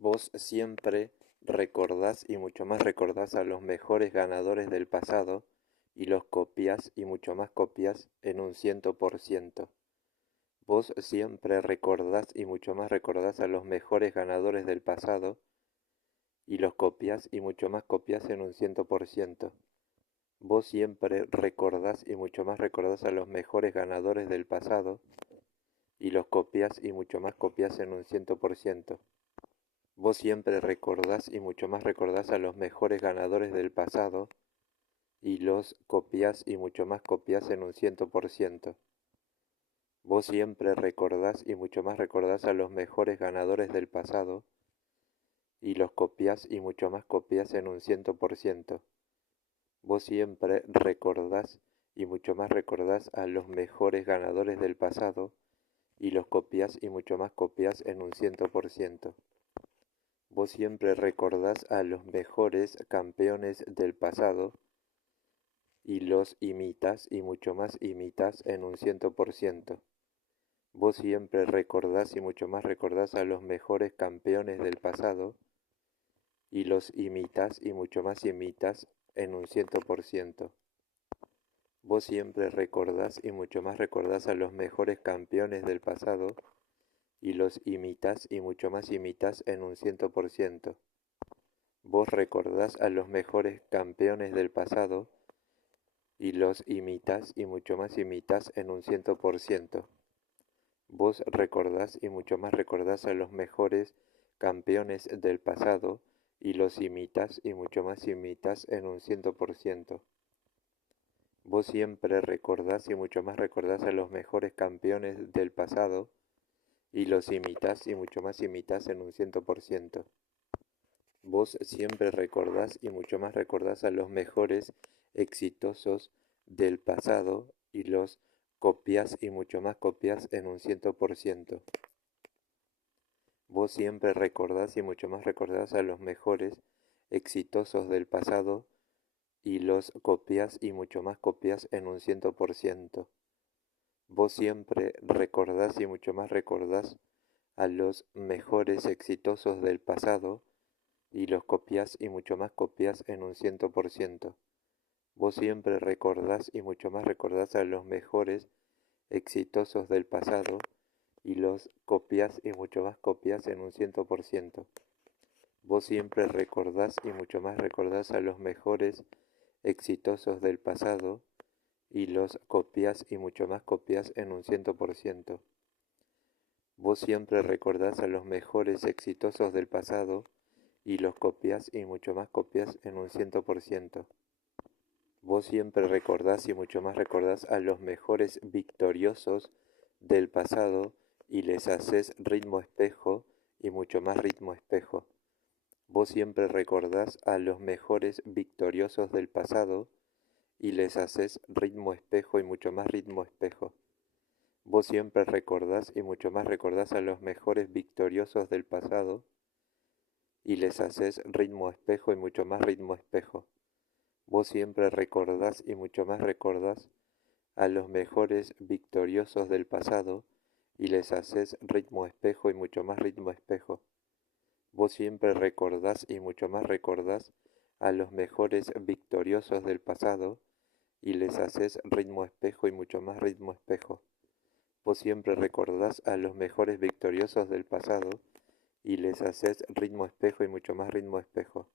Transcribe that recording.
Vos siempre recordás y mucho más recordás a los mejores ganadores del pasado y los copias y mucho más copias en un 100%. Vos siempre recordás y mucho más recordás a los mejores ganadores del pasado y los copias y mucho más copias en un 100%. Vos siempre recordás y mucho más recordás a los mejores ganadores del pasado y los copias y mucho más copias en un 100%. Vos siempre recordás y mucho más recordás a los mejores ganadores del pasado y los copias y mucho más copias en un 100%. Vos siempre recordás y mucho más recordás a los mejores ganadores del pasado y los copias y mucho más copias en un 100%. Vos siempre recordás y mucho más recordás a los mejores ganadores del pasado y los copias y mucho más copias en un 100%. Vos siempre recordás a los mejores campeones del pasado y los imitas y mucho más imitas en un 100%. Vos siempre recordás y mucho más recordás a los mejores campeones del pasado y los imitas y mucho más imitas en un 100%. Vos siempre recordás y mucho más recordás a los mejores campeones del pasado y los imitas y mucho más imitas en un 100%. Vos recordás a los mejores campeones del pasado y los imitas y mucho más imitas en un 100%. Vos recordás y mucho más recordás a los mejores campeones del pasado y los imitas y mucho más imitas en un 100%. Vos siempre recordás y mucho más recordás a los mejores campeones del pasado y los imitas y mucho más imitas en un 100%. Vos siempre recordás y mucho más recordás a los mejores exitosos del pasado y los copias y mucho más copias en un 100%. Vos siempre recordás y mucho más recordás a los mejores exitosos del pasado y los copias y mucho más copias en un 100%. Vos siempre recordás y mucho más recordás a los mejores exitosos del pasado y los copias y mucho más copias en un 100%. Vos siempre recordás y mucho más recordás a los mejores exitosos del pasado y los copias y mucho más copias en un 100%. Vos siempre recordás y mucho más recordás a los mejores exitosos del pasado y los copias y mucho más copias en un 100%. Vos siempre recordás a los mejores exitosos del pasado y los copias y mucho más copias en un 100%. Vos siempre recordás y mucho más recordás a los mejores victoriosos del pasado y les haces ritmo espejo y mucho más ritmo espejo. Vos siempre recordás a los mejores victoriosos del pasado y les haces ritmo espejo y mucho más ritmo espejo. Vos siempre recordás y mucho más recordás a los mejores victoriosos del pasado y les haces ritmo espejo y mucho más ritmo espejo. Vos siempre recordás y mucho más recordás a los mejores victoriosos del pasado y les haces ritmo espejo y mucho más ritmo espejo. Vos siempre recordás y mucho más recordás a los mejores victoriosos del pasado y les haces ritmo espejo y mucho más ritmo espejo. Vos siempre recordás a los mejores victoriosos del pasado y les haces ritmo espejo y mucho más ritmo espejo.